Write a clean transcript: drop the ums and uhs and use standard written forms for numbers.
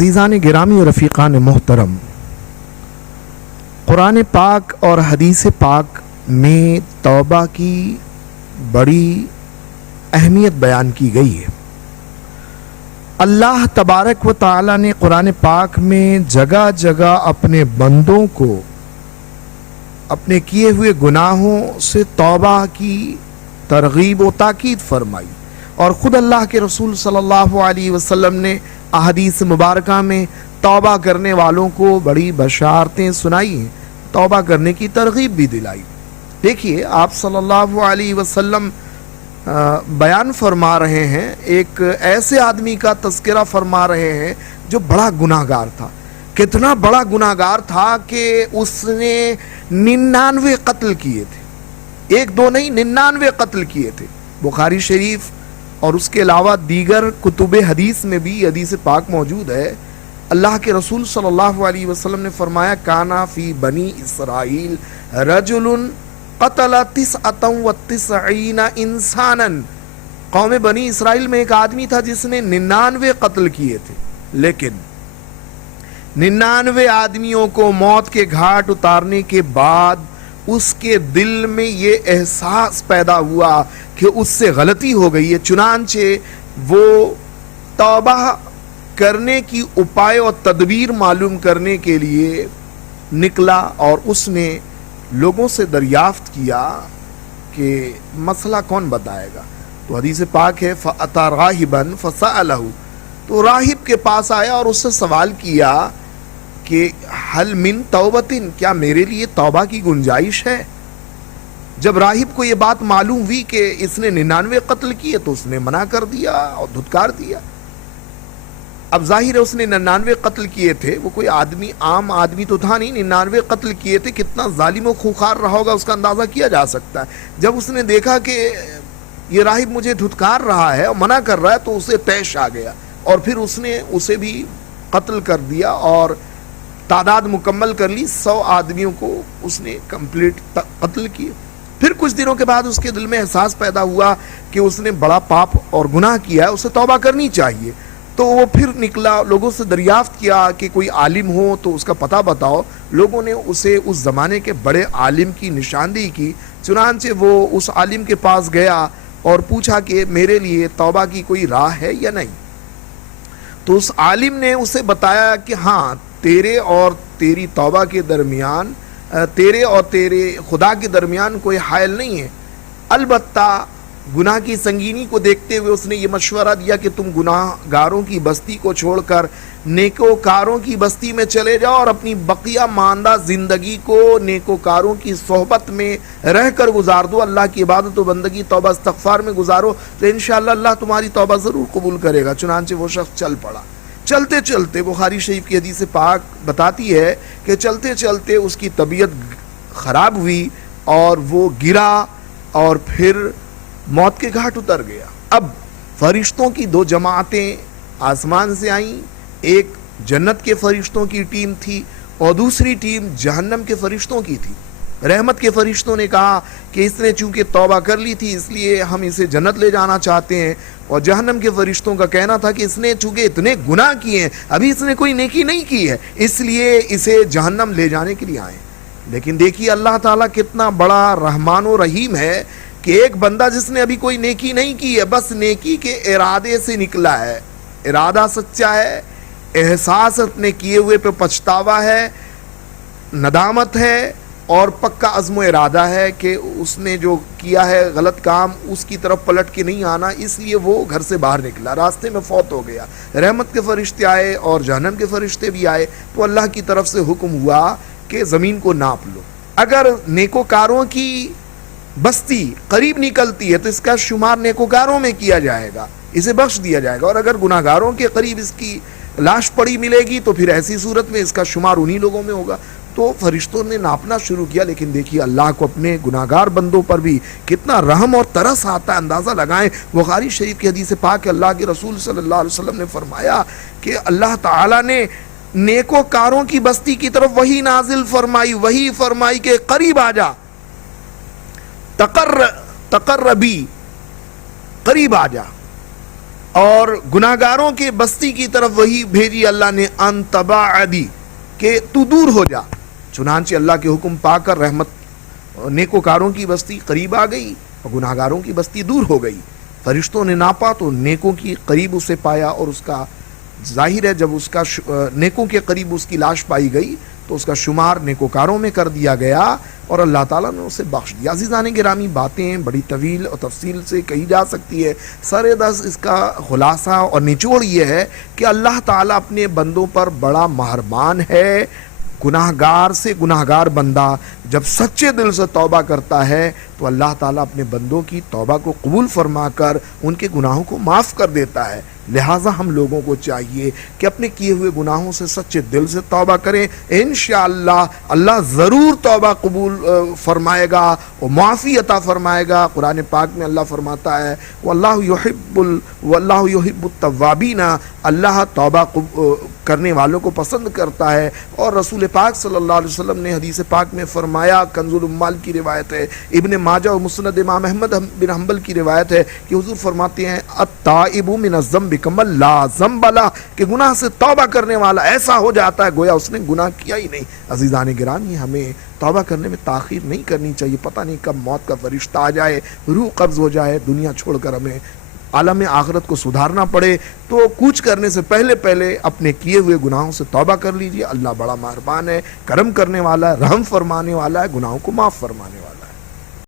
अज़ीज़ान गिरामी और रफ़ीक़ान मोहतरम, कुरान पाक और हदीस पाक में तौबा की बड़ी अहमियत बयान की गई है। अल्लाह तबारक व तआला ने कुरान पाक में जगह जगह अपने बंदों को अपने किए हुए गुनाहों से तौबा की तरगीब व ताकीद फरमाई, और ख़ुद अल्लाह के रसूल सल्लल्लाहु अलैहि वसल्लम ने अहदीस मुबारका में तौबा करने वालों को बड़ी बशारतें सुनाई हैं, तौबा करने की तरगीब भी दिलाई। देखिए, आप सल्लल्लाहु अलैहि वसल्लम बयान फरमा रहे हैं, एक ऐसे आदमी का तज़किरा फरमा रहे हैं जो बड़ा गुनाहगार था। कितना बड़ा गुनाहगार था कि उसने 99 कत्ल किए थे, एक दो नहीं 99 कत्ल किए थे। बुखारी शरीफ और उसके अलावा दीगर कुतुब हदीस में भी हदीस पाक मौजूद है। अल्लाह के रसूल सल्लल्लाहु अलैहि वसल्लम ने फरमाया, काना फी बनी इसराइल रजुलुन क़तला 99 इंसानन। कौम बनी इसराइल में एक आदमी था जिसने 99 कत्ल किए थे, लेकिन 99 आदमियों को मौत के घाट उतारने के बाद उसके दिल में ये एहसास पैदा हुआ कि उससे गलती हो गई है। चुनांचे वो तौबा करने की उपाय और तदबीर मालूम करने के लिए निकला, और उसने लोगों से दरियाफ्त किया कि मसला कौन बताएगा। तो हदीस पाक है, फ़अता राहिबन फ़सअलहु, तो राहिब के पास आया और उससे सवाल किया कि हल मिन तौबतिन, क्या मेरे लिए तौबा की गुंजाइश है। जब राहिब को ये बात मालूम हुई कि इसने 99 कत्ल किए तो उसने मना कर दिया और धुतकार दिया। अब जाहिर है उसने 99 कत्ल किए थे, वो कोई आदमी आम आदमी तो था नहीं, 99 कत्ल किए थे। कितना जालिम व खूंखार रहा होगा उसका अंदाज़ा किया जा सकता है। जब उसने देखा कि ये राहिब मुझे धुतकार रहा है और मना कर रहा है, तो उसे तैश आ गया और फिर उसने उसे भी कत्ल कर दिया और तादाद मुकम्मल कर ली। 100 आदमियों को उसने कंप्लीट कत्ल किए। फिर कुछ दिनों के बाद उसके दिल में एहसास पैदा हुआ कि उसने बड़ा पाप और गुनाह किया है, उसे तौबा करनी चाहिए। तो वो फिर निकला, लोगों से दरियाफ्त किया कि कोई आलिम हो तो उसका पता बताओ। लोगों ने उसे उस ज़माने के बड़े आलिम की निशानदेही की। चुनांचे वो उस आलिम के पास गया और पूछा कि मेरे लिए तौबा की कोई राह है या नहीं। तो उस आलिम ने उसे बताया कि हाँ, तेरे और तेरी तौबा के दरमियान, तेरे और तेरे खुदा के दरमियान कोई हायल नहीं है। अलबत्ता गुनाह की संगीनी को देखते हुए उसने ये मशवरा दिया कि तुम गुनाहगारों की बस्ती को छोड़कर नेकोकारों की बस्ती में चले जाओ और अपनी बकिया मानदा ज़िंदगी को नेकोकारों की सोहबत में रहकर गुजार दो। अल्लाह की इबादत व बंदगी तौबा इस्तग़फ़ार में गुजारो, तो इंशाअल्लाह अल्लाह तुम्हारी तौबा ज़रूर कबूल करेगा। चुनांचे वो शख्स चल पड़ा। चलते चलते बुखारी शरीफ की हदीस पाक बताती है कि चलते चलते उसकी तबीयत ख़राब हुई और वो गिरा और फिर मौत के घाट उतर गया। अब फरिश्तों की 2 जमातें आसमान से आईं, एक जन्नत के फरिश्तों की टीम थी और दूसरी टीम जहन्नम के फरिश्तों की थी। रहमत के फरिश्तों ने कहा कि इसने चूंकि तौबा कर ली थी इसलिए हम इसे जन्नत ले जाना चाहते हैं, और जहन्नम के फरिश्तों का कहना था कि इसने चूंकि इतने गुनाह किए हैं, अभी इसने कोई नेकी नहीं की है, इसलिए इसे जहन्नम ले जाने के लिए आए। लेकिन देखिए अल्लाह ताला कितना बड़ा रहमान और रहीम है कि एक बंदा जिसने अभी कोई नेकी नहीं की है, बस नेकी के इरादे से निकला है, इरादा सच्चा है, एहसास अपने किए हुए पे पछतावा है, नदामत है और पक्का अज़्म इरादा है कि उसने जो किया है गलत काम, उसकी तरफ पलट के नहीं आना, इसलिए वो घर से बाहर निकला, रास्ते में फौत हो गया। रहमत के फरिश्ते आए और जहन्नम के फरिश्ते भी आए, तो अल्लाह की तरफ से हुक्म हुआ कि ज़मीन को नाप लो। अगर नेकोकारों की बस्ती करीब निकलती है तो इसका शुमार नेकोकारों में किया जाएगा, इसे बख्श दिया जाएगा, और अगर गुनाहगारों के करीब इसकी लाश पड़ी मिलेगी तो फिर ऐसी सूरत में इसका शुमार उन्हीं लोगों में होगा। तो फरिश्तों ने नापना शुरू किया, लेकिन देखिए अल्लाह को अपने गुनाहगार बंदों पर भी कितना रहम और तरस आता है, अंदाज़ा लगाएं। बुखारी शरीफ की हदीस पाक अल्लाह के रसूल सल्लल्लाहु अलैहि वसल्लम ने फरमाया कि अल्लाह ताला ने नेकोकारों की बस्ती की तरफ वही नाजिल फरमाई, वही फरमाई कि करीब आ जा, तकर्रबी, करीब आ जा। اور گناہگاروں کے بستی کی طرف وہی بھیجی اللہ نے ان تباعدی کہ تو دور ہو جا. چنانچہ اللہ کے حکم پا کر رحمت نیکوکاروں کی بستی قریب آ گئی اور گناہگاروں کی بستی دور ہو گئی. فرشتوں نے ناپا تو نیکوں کی قریب اسے پایا اور اس کا ظاہر ہے جب اس کا نیکوں کے قریب اس کی لاش پائی گئی تو اس کا شمار نیکوکاروں میں کر دیا گیا اور اللہ تعالیٰ نے اسے بخش دیا. عزیزان گرامی باتیں بڑی طویل اور تفصیل سے کہی جا سکتی ہے. سر دست اس کا خلاصہ اور نچوڑ یہ ہے کہ اللہ تعالیٰ اپنے بندوں پر بڑا مہربان ہے. گناہگار سے گناہگار بندہ جب سچے دل سے توبہ کرتا ہے تو اللہ تعالیٰ اپنے بندوں کی توبہ کو قبول فرما کر ان کے گناہوں کو معاف کر دیتا ہے. لہٰذا ہم لوگوں کو چاہیے کہ اپنے کیے ہوئے گناہوں سے سچے دل سے توبہ کریں. انشاءاللہ اللہ ضرور توبہ قبول فرمائے گا اور معافی عطا فرمائے گا. قرآن پاک میں اللہ فرماتا ہے واللہ یحب التوابین، اللہ توبہ کرنے والوں کو پسند کرتا ہے. اور رسول پاک صلی اللہ علیہ وسلم نے حدیث پاک میں فرمایا، کنز الاموال کی روایت ہے، ابن ماجہ اور مسند امام احمد بن حنبل کی روایت ہے کہ حضور فرماتے ہیں التائب من الذنب کمن لا ذنب لہ، کہ گناہ سے توبہ کرنے والا ایسا ہو جاتا ہے گویا اس نے گناہ کیا ہی نہیں. عزیزان گرامی ہمیں توبہ کرنے میں تاخیر نہیں کرنی چاہیے. پتہ نہیں کب موت کا فرشتہ آ جائے، روح قبض ہو جائے، دنیا چھوڑ کر ہمیں عالم آخرت کو سدھارنا پڑے. تو کوچ کرنے سے پہلے اپنے کیے ہوئے گناہوں سے توبہ کر لیجئے. اللہ بڑا مہربان ہے، کرم کرنے والا ہے، رحم فرمانے والا ہے، گناہوں کو معاف فرمانے والا ہے.